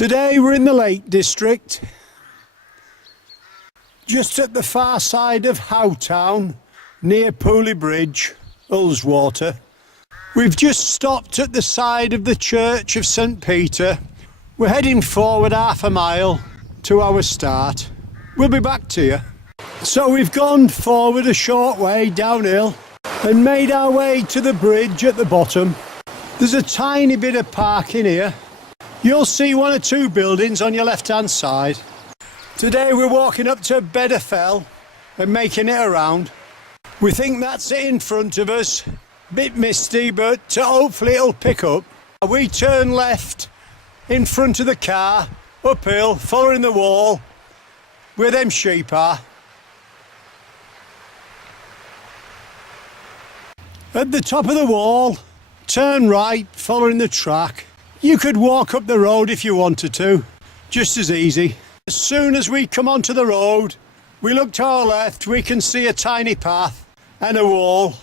Today we're in the Lake District, just at the far side of Howtown, near Pooley Bridge, Ullswater. We've just stopped at the side of the Church of St Peter. We're heading forward half a mile to our start. We'll be back to you. So we've gone forward a short way downhill and made our way to the bridge at the bottom. There's a tiny bit of parking here. You'll see one or two buildings on your left hand side. Today we're walking up to Beda Fell and making it around. We think that's it in front of us. Bit misty, but hopefully it'll pick up. We turn left in front of the car, uphill, following the wall where them sheep are. At the top of the wall, turn right, following the track. You could walk up the road if you wanted to, just as easy. As soon as we come onto the road, we look to our left, we can see a tiny path and a wall.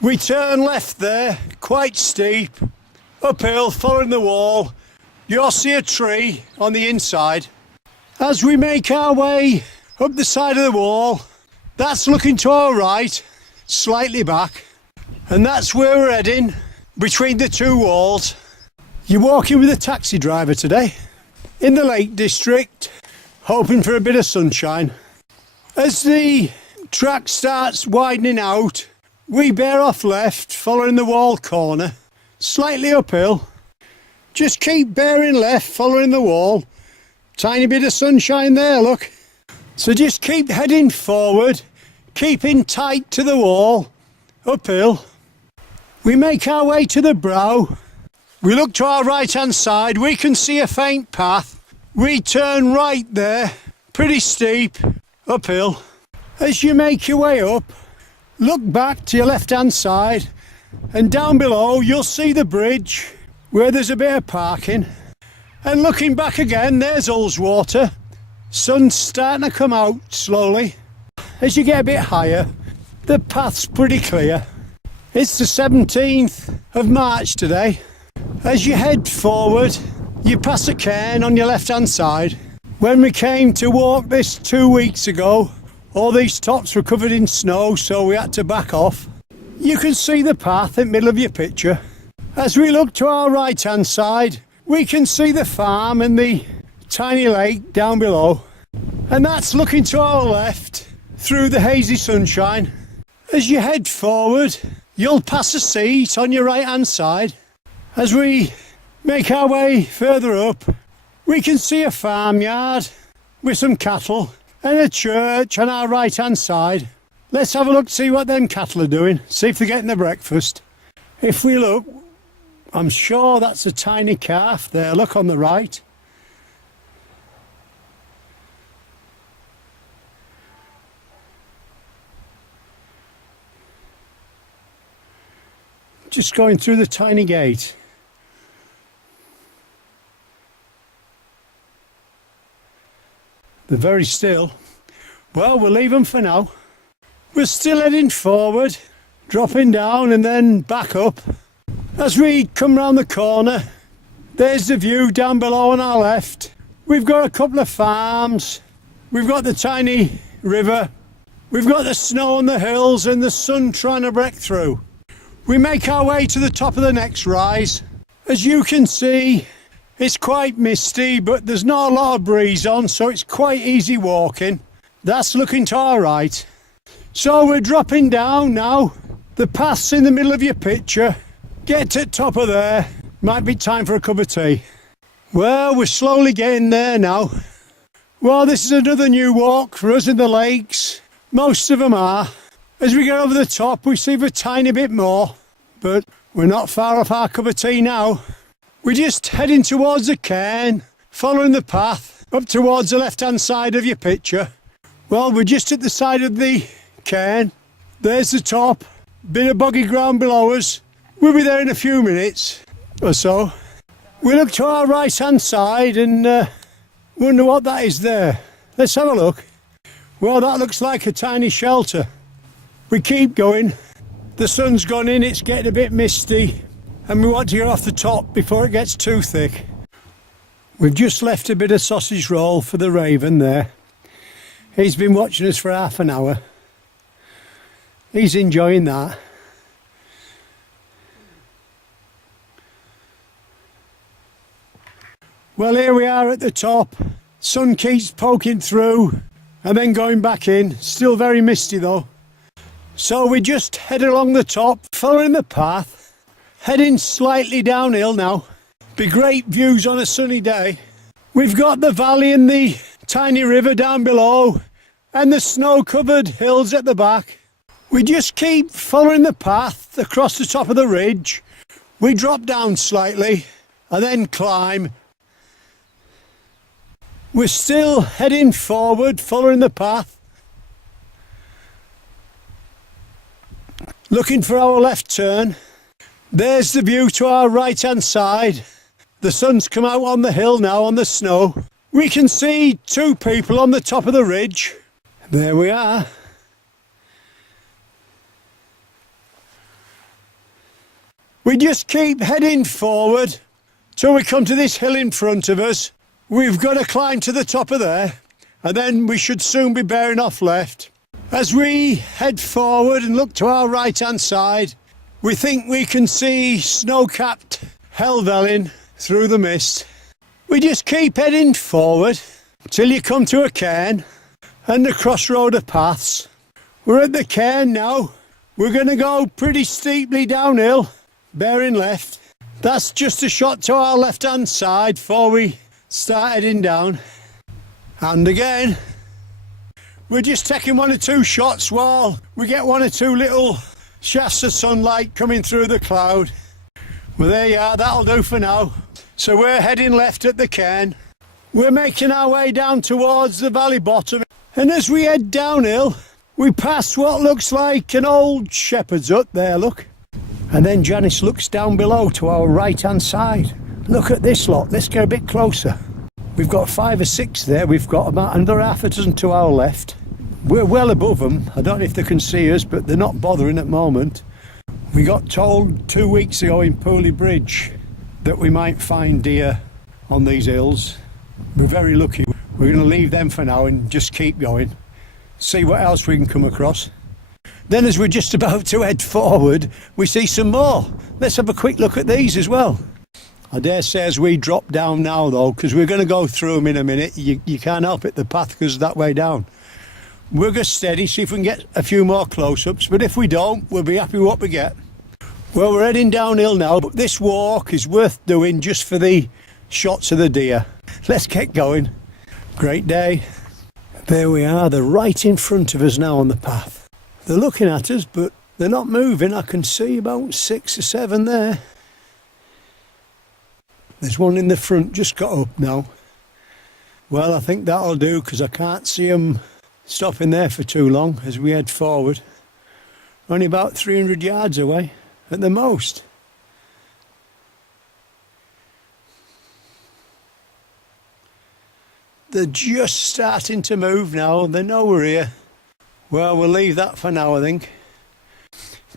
We turn left there, quite steep, uphill, following the wall. You'll see a tree on the inside. As we make our way up the side of the wall, that's looking to our right, slightly back, and that's where we're heading, between the two walls. You're walking with a taxi driver today, in the Lake District, hoping for a bit of sunshine. As the track starts widening out, we bear off left, following the wall corner, slightly uphill. Just keep bearing left, following the wall. Tiny bit of sunshine there, look. So just keep heading forward, keeping tight to the wall, uphill. We make our way to the brow. We look to our right hand side, we can see a faint path. We turn right there, pretty steep, uphill. As you make your way up, look back to your left hand side, and down below you'll see the bridge where there's a bit of parking. And looking back again, there's Ullswater. Sun's starting to come out slowly. As you get a bit higher, the path's pretty clear. It's the 17th of March today. As you head forward, you pass a cairn on your left hand side. When we came to walk this 2 weeks ago, all these tops were covered in snow, so we had to back off. You can see the path in the middle of your picture. As we look to our right hand side, we can see the farm and the tiny lake down below. And that's looking to our left through the hazy sunshine. As you head forward, you'll pass a seat on your right hand side. As we make our way further up, we can see a farmyard with some cattle and a church on our right hand side. Let's have a look, see what them cattle are doing, see if they're getting their breakfast. If we look, I'm sure that's a tiny calf there, look on the right. Just going through the tiny gate. They're very still. Well, we'll leave them for now. We're still heading forward, dropping down and then back up. As we come round the corner, there's the view down below on our left. We've got a couple of farms. We've got the tiny river. We've got the snow on the hills and the sun trying to break through. We make our way to the top of the next rise. As you can see, it's quite misty, but there's not a lot of breeze on, so it's quite easy walking. That's looking to our right. So we're dropping down now. The path's in the middle of your picture. Get to the top of there. Might be time for a cup of tea. Well, we're slowly getting there now. Well, this is another new walk for us in the lakes. Most of them are. As we get over the top, we see a tiny bit more, but we're not far off our cup of tea now. We're just heading towards the cairn, following the path up towards the left-hand side of your picture. Well, we're just at the side of the cairn. There's the top, bit of boggy ground below us. We'll be there in a few minutes or so. We look to our right-hand side and wonder what that is there. Let's have a look. Well, that looks like a tiny shelter. We keep going. The sun's gone in, it's getting a bit misty, and we want to get off the top before it gets too thick. We've just left a bit of sausage roll for the raven there. He's been watching us for half an hour. He's enjoying that. Well, here we are at the top. Sun keeps poking through and then going back in. Still very misty though. So we just head along the top, following the path, heading slightly downhill now. Be great views on a sunny day. We've got the valley and the tiny river down below and the snow-covered hills at the back. We just keep following the path across the top of the ridge. We drop down slightly and then climb. We're still heading forward, following the path. Looking for our left turn. There's the view to our right hand side. The sun's come out on the hill now on the snow. We can see two people on the top of the ridge. There we are. We just keep heading forward till we come to this hill in front of us. We've got to climb to the top of there and then we should soon be bearing off left. As we head forward and look to our right hand side, we think we can see snow-capped Helvellyn through the mist. We just keep heading forward till you come to a cairn and the crossroad of paths. We're at the cairn now. We're going to go pretty steeply downhill, bearing left. That's just a shot to our left hand side before we start heading down. And again. We're just taking one or two shots while we get one or two little shafts of sunlight coming through the cloud. Well, there you are, that'll do for now. So we're heading left at the cairn. We're making our way down towards the valley bottom. And as we head downhill, we pass what looks like an old shepherd's hut there, look. And then Janice looks down below to our right hand side. Look at this lot, let's get a bit closer. We've got 5 or 6 there, we've got about another half a dozen to our left. We're well above them. I don't know if they can see us, but they're not bothering at the moment. We got told 2 weeks ago in Pooley Bridge that we might find deer on these hills. We're very lucky. We're going to leave them for now and just keep going. See what else we can come across. Then as we're just about to head forward, we see some more. Let's have a quick look at these as well. I dare say as we drop down now though, because we're going to go through them in a minute. You can't help it, the path goes that way down. We'll go steady, see if we can get a few more close-ups, but if we don't, we'll be happy with what we get. Well, we're heading downhill now, but this walk is worth doing just for the shots of the deer. Let's get going. Great day. There we are, they're right in front of us now on the path. They're looking at us, but they're not moving. I can see about 6 or 7 there. There's one in the front, just got up now. Well, I think that'll do, because I can't see them stopping there for too long as we head forward. Only about 300 yards away at the most. They're just starting to move now. They know we're here. Well, we'll leave that for now, I think.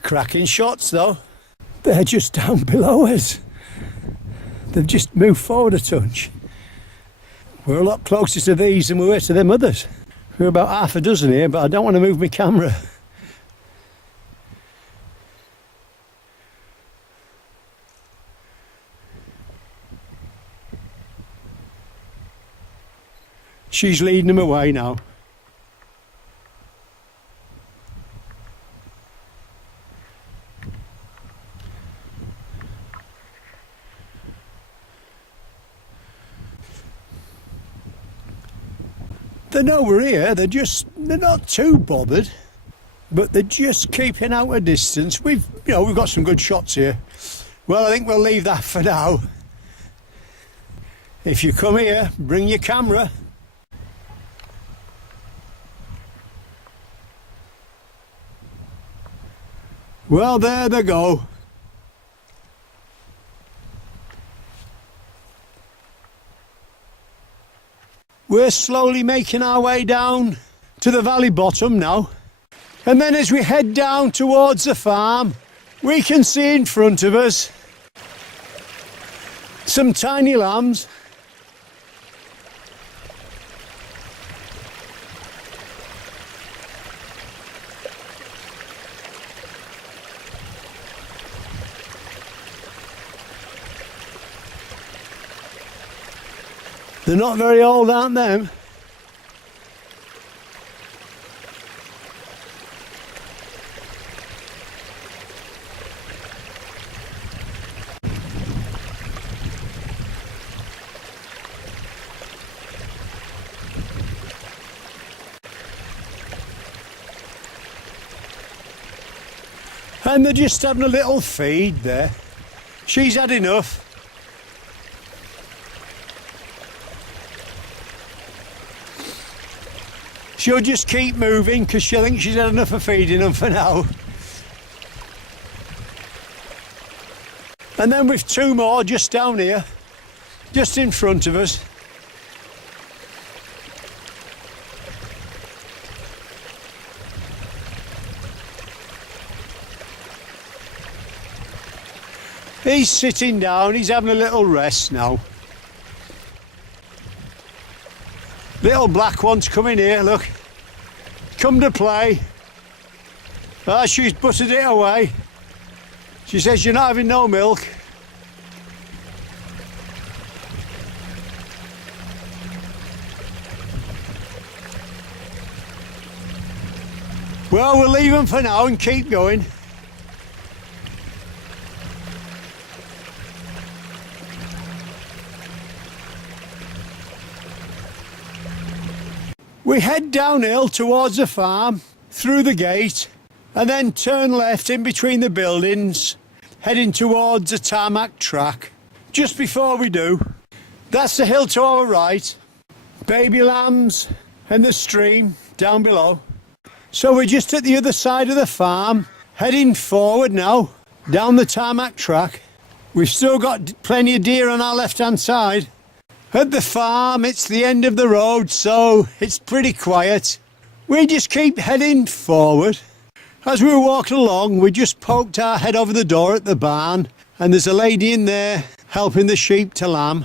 Cracking shots though. They're just down below us. They've just moved forward a touch. We're a lot closer to these than we were to them others. We're about half a dozen here, but I don't want to move my camera. She's leading them away now. They know we're here, they're not too bothered, but they're just keeping out a distance. We've got some good shots here. Well, I think we'll leave that for now. If you come here, bring your camera. Well, there they go. We're slowly making our way down to the valley bottom now. And then as we head down towards the farm, we can see in front of us some tiny lambs. They're not very old, aren't they? And they're just having a little feed there. She's had enough. She'll just keep moving because she thinks she's had enough of feeding them for now. And then we've two more just down here, just in front of us. He's sitting down, he's having a little rest now. Little black one's coming here, look. Come to play. Ah, she's buttered it away. She says you're not having no milk. Well, we'll leave them for now and keep going. We head downhill towards the farm, through the gate, and then turn left in between the buildings, heading towards the tarmac track. Just before we do, that's the hill to our right, baby lambs and the stream down below. So we're just at the other side of the farm, heading forward now, down the tarmac track. We've still got plenty of deer on our left-hand side. At the farm, it's the end of the road, so it's pretty quiet. We just keep heading forward. As we were walking along, we just poked our head over the door at the barn, and there's a lady in there helping the sheep to lamb.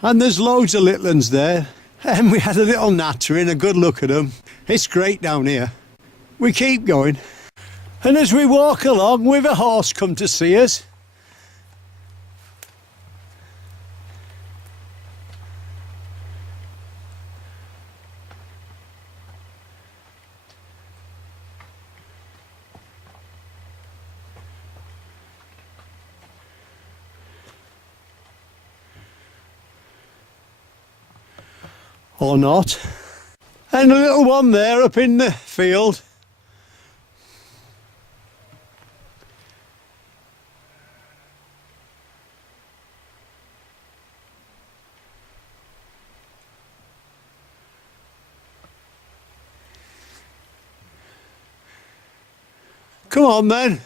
And there's loads of little ones there. And we had a little natter in, a good look at them. It's great down here. We keep going. And as we walk along, we've a horse come to see us. Or not. And a little one there up in the field. Come on then.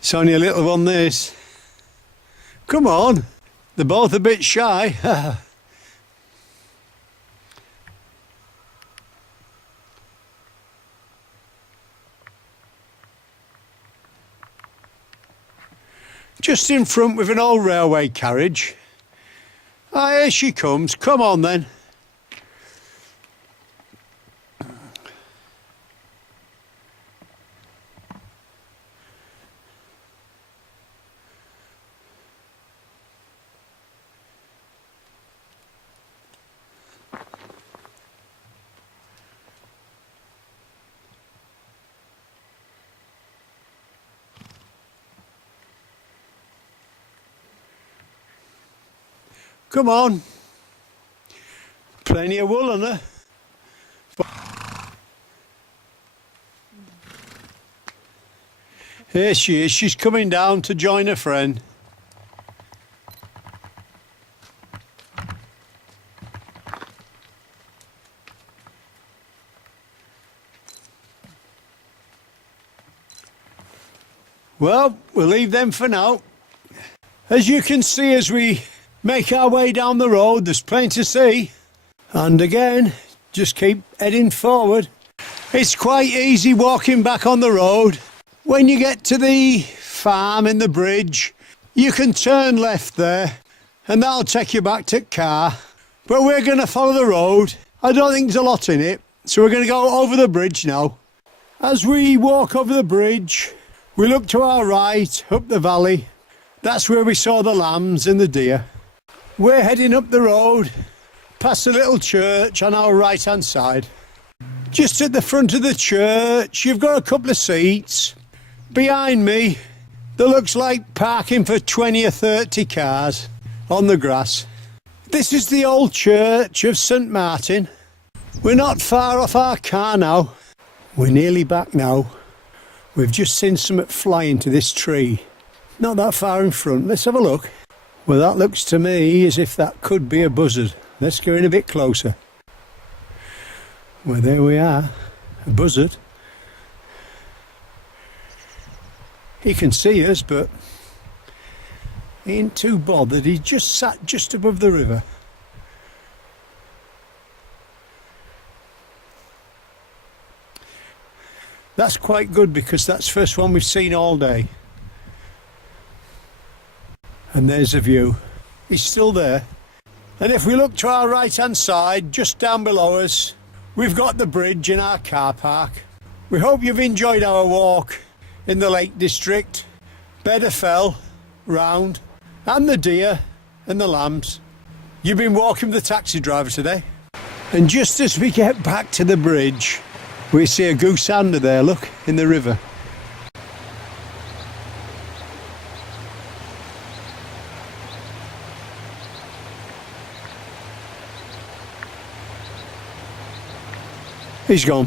It's only a little one, this. Come on. They're both a bit shy. Just in front with an old railway carriage. Ah, here she comes. Come on then. Come on. Plenty of wool on her. Here she is. She's coming down to join her friend. Well, we'll leave them for now. As you can see, as we make our way down the road, there's plenty to see. And again, just keep heading forward. It's quite easy walking back on the road. When you get to the farm in the bridge, you can turn left there and that'll take you back to the car. But we're going to follow the road. I don't think there's a lot in it. So we're going to go over the bridge now. As we walk over the bridge, We look to our right, up the valley. That's where we saw the lambs and the deer. We're heading up the road, past a little church on our right hand side. Just at the front of the church, you've got a couple of seats. Behind me, there looks like parking for 20 or 30 cars on the grass. This is the old church of St Martin. We're not far off our car now. We're nearly back now. We've just seen something fly into this tree. Not that far in front. Let's have a look. Well, that looks to me as if that could be a buzzard. Let's go in a bit closer. Well, there we are. A buzzard. He can see us, but he ain't too bothered. He just sat just above the river. That's quite good because that's the first one we've seen all day. And there's a view. He's still there. And if we look to our right hand side, just down below us, we've got the bridge in our car park. We hope you've enjoyed our walk in the Lake District, Beda Fell, round, and the deer and the lambs. You've been walking with the taxi driver today. And just as we get back to the bridge, we see a goosander there, look, in the river. He's gone.